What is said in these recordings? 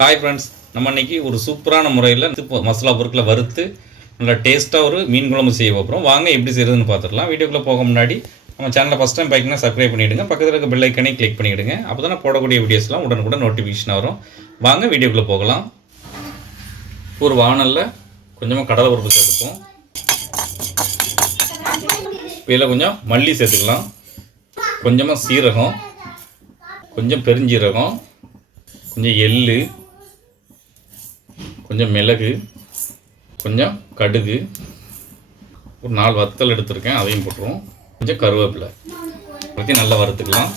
Hi friends நம்ம இன்னைக்கு ஒரு சூப்பரான முறையில் மசாலா பொருட்களை வறுத்து நல்லா டேஸ்ட்டாக ஒரு மீன் குழம்பு செய்ய போகிறோம் வாங்க எப்படி செய்யறதுன்னு பார்த்துடலாம். வீடியோக்குள்ளே போக முன்னாடி நம்ம சேனலை ஃபஸ்ட் டைம் பார்க்கணும் சப்ஸ்கிரைப் பண்ணிவிடுங்க பக்கத்தில் இருக்க பெல் ஐக்கனே கிளிக் பண்ணிவிடுங்க அப்போ தான் போடக்கூடிய வீடியோஸ்லாம் உடனுக்குடன் நோட்டிஃபிகேஷன் வரும். வாங்க வீடியோக்குள்ளே போகலாம். ஒரு வானலில் கொஞ்சமாக கடலை பருப்பு சேர்த்துப்போம். இதில் கொஞ்சம் மல்லி சேர்த்துக்கலாம். கொஞ்சமாக சீரகம் கொஞ்சம் பெருஞ்சீரகம் கொஞ்சம் எள்ளு கொஞ்சம் மிளகு கொஞ்சம் கடுகு ஒரு நாலு வத்தல் எடுத்திருக்கேன் அதையும் போட்டுருவோம். கொஞ்சம் கருவேப்பிலை. பற்றி நல்லா வறுத்துக்கலாம்.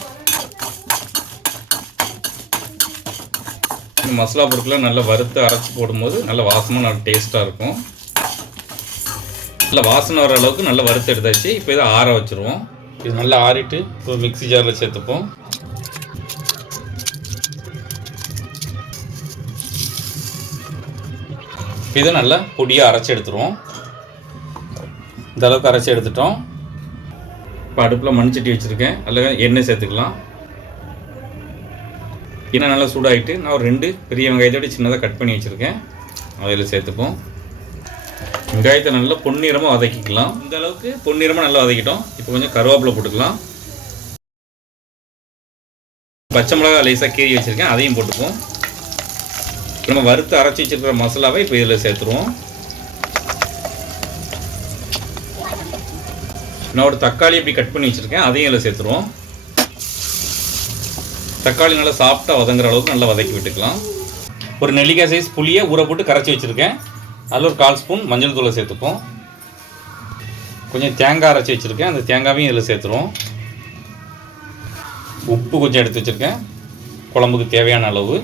இந்த மசாலா பொருட்களை நல்லா வறுத்து அரைச்சி போடும்போது நல்ல வாசமாக நல்ல டேஸ்ட்டாக இருக்கும். நல்லா வாசனை வர அளவுக்கு நல்லா வறுத்து எடுத்தாச்சு. இப்போ இதை ஆற வச்சுருவோம். இது நல்லா ஆறிட்டு இப்போ மிக்ஸி ஜாரில் சேர்த்துப்போம். இதை நல்லா பொடியாக அரைச்சி எடுத்துருவோம். இந்த அளவுக்கு அரைச்சி எடுத்துட்டோம். இப்போ அடுப்பில் மண்சட்டி வச்சுருக்கேன். அல்லது எண்ணெய் சேர்த்துக்கலாம். இன்னும் நல்லா சூடாகிட்டு நான் ஒரு ரெண்டு பெரிய வெங்காயத்தோட சின்னதாக கட் பண்ணி வச்சுருக்கேன். அதில் சேர்த்துப்போம். வெங்காயத்தை நல்லா பொன்னிறமாக வதக்கிக்கலாம். இந்த அளவுக்கு பொன்னிறமாக நல்லா வதக்கிட்டோம். இப்போ கொஞ்சம் கருவேப்பிலை போட்டுக்கலாம். பச்சை மிளகா லேசாக கீறி வச்சுருக்கேன். அதையும் போட்டுப்போம். நம்ம வறுத்து அரைச்சி வச்சிருக்கிற மசாலாவை இப்போ இதில் சேர்த்துருவோம். நான் ஒரு தக்காளி இப்படி கட் பண்ணி வச்சுருக்கேன் அதையும் இதில் சேர்த்துருவோம். தக்காளி நல்லா சாஃப்டாக வதங்குற அளவுக்கு நல்லா வதக்கி விட்டுக்கலாம். ஒரு நெல்லிக்காய் சைஸ் புளியை ஊற போட்டு கரைச்சி வச்சுருக்கேன். அதில் ஒரு கால் ஸ்பூன் மஞ்சள் தூளை சேர்த்துப்போம். கொஞ்சம் தேங்காய் அரைச்சி வச்சுருக்கேன் அந்த தேங்காவையும் இதில் சேர்த்துருவோம். உப்பு கொஞ்சம் எடுத்து வச்சுருக்கேன். குழம்புக்கு தேவையான அளவு.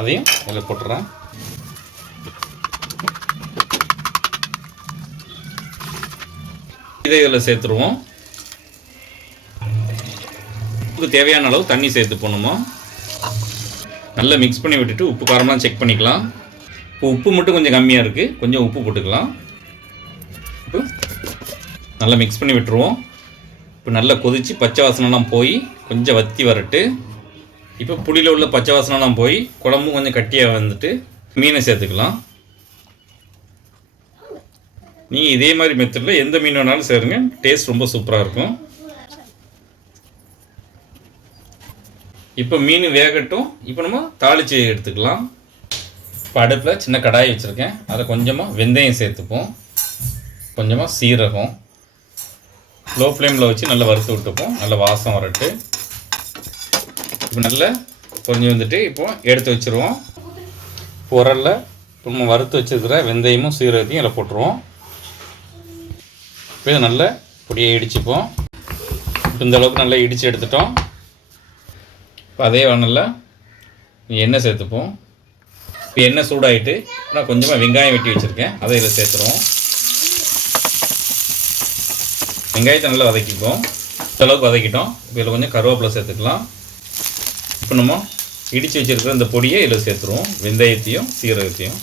அதையும் இதில் போட்டுறேன். இதை இதில் சேர்த்துருவோம். உப்புக்கு தேவையான அளவு தண்ணி சேர்த்து போகணுமா நல்லா மிக்ஸ் பண்ணி விட்டுட்டு உப்பு காரம்லாம் செக் பண்ணிக்கலாம். இப்போ உப்பு மட்டும் கொஞ்சம் கம்மியாக இருக்குது கொஞ்சம் உப்பு போட்டுக்கலாம். இப்போ நல்லா மிக்ஸ் பண்ணி விட்டுருவோம். இப்போ நல்லா கொதித்து பச்சை வாசனைலாம் போய் கொஞ்சம் வத்தி வரட்டு. இப்போ புளியில் உள்ள பச்சை வாசனெலாம் போய் குழம்பும் கொஞ்சம் கட்டியாக வந்துட்டு மீனை சேர்த்துக்கலாம். நீங்கள் இதே மாதிரி மெத்தடில் எந்த மீன் வேணாலும் சேருங்க. டேஸ்ட் ரொம்ப சூப்பராக இருக்கும். இப்போ மீன் வேகட்டும். இப்போ நம்ம தாளித்து எடுத்துக்கலாம். இப்போ அடுப்பில் சின்ன கடாய் வச்சுருக்கேன். அதை கொஞ்சமாக வெந்தயம் சேர்த்துப்போம். கொஞ்சமாக சீரகம். லோ ஃப்ளேமில் வச்சு நல்லா வறுத்து விட்டுப்போம். நல்லா வாசம் வரட்டு. இப்போ நல்லா பொறிஞ்சு வந்துட்டு இப்போ எடுத்து வச்சுருவோம். உரலில் இப்போ நம்ம வறுத்து வச்சுருக்கிற வெந்தயமும் சீரகத்தையும் இதில் போட்டுருவோம். இப்போ இதை நல்லா பொடியை இடிச்சுப்போம் இப்போ இந்த அளவுக்கு நல்லா இடித்து எடுத்துட்டோம். இப்போ அதே வானலில் எண்ணெய் சேர்த்துப்போம். இப்போ எண்ணெய் சூடாகிட்டு நான் கொஞ்சமாக வெங்காயம் வெட்டி வச்சுருக்கேன். அதை இதில் சேர்த்துருவோம். வெங்காயத்தை நல்லா வதக்கிப்போம். இந்த அளவுக்கு வதக்கிட்டோம். இப்போ இதில் கொஞ்சம் கருவேப்பிலை சேர்த்துக்கலாம். இப்போ நம்ம இடித்து வச்சுருக்கிற இந்த பொடியை இதில் சேர்த்துருவோம். வெந்தயத்தையும் சீரகத்தையும்.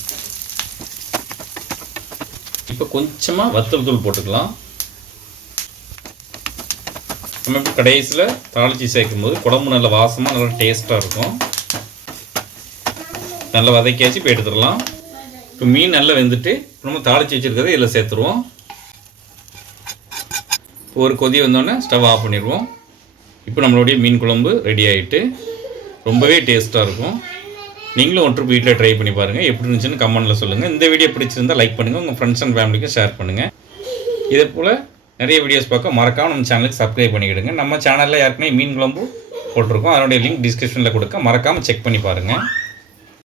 இப்போ கொஞ்சமாக வத்தல் தூள் போட்டுக்கலாம். நம்ம இப்போ கடைசியில் தாளித்து சேர்க்கும் போது குழம்பு நல்ல வாசமாக நல்லா டேஸ்ட்டாக இருக்கும். நல்லா வதக்கியாச்சு இப்போ எடுத்துடலாம். இப்போ மீன் நல்லா வெந்துட்டு நம்ம தாளித்து வச்சுருக்கிறத இதில் சேர்த்துருவோம். ஒரு கொதி வந்தோடனே ஸ்டவ் ஆஃப் பண்ணிடுவோம். இப்போ நம்மளுடைய மீன் குழம்பு ரெடி ஆகிட்டு ரொம்பவே டேஸ்ட்டாக இருக்கும். நீங்களும் ஒன்று வீட்டில் ட்ரை பண்ணி பாருங்கள் எப்படி இருந்துச்சுன்னு கமெண்ட்டில் சொல்லுங்கள் இந்த வீடியோ பிடிச்சிருந்தா லைக் பண்ணுங்கள் உங்கள் ஃப்ரெண்ட்ஸ் அண்ட் ஃபேமிலிக்கும் ஷேர் பண்ணுங்கள் இதே போல் நிறைய வீடியோஸ் பார்க்க மறக்காமல் நம்ம சேனலுக்கு சப்ஸ்கிரைப் பண்ணிக்கிடுங்க. நம்ம சேனலில் ஏற்கனவே மீன் குழம்பு போட்டிருக்கோம். அதனுடைய லிங்க் டிஸ்கிரிப்ஷனில் கொடுக்க மறக்காமல் செக் பண்ணி பாருங்கள்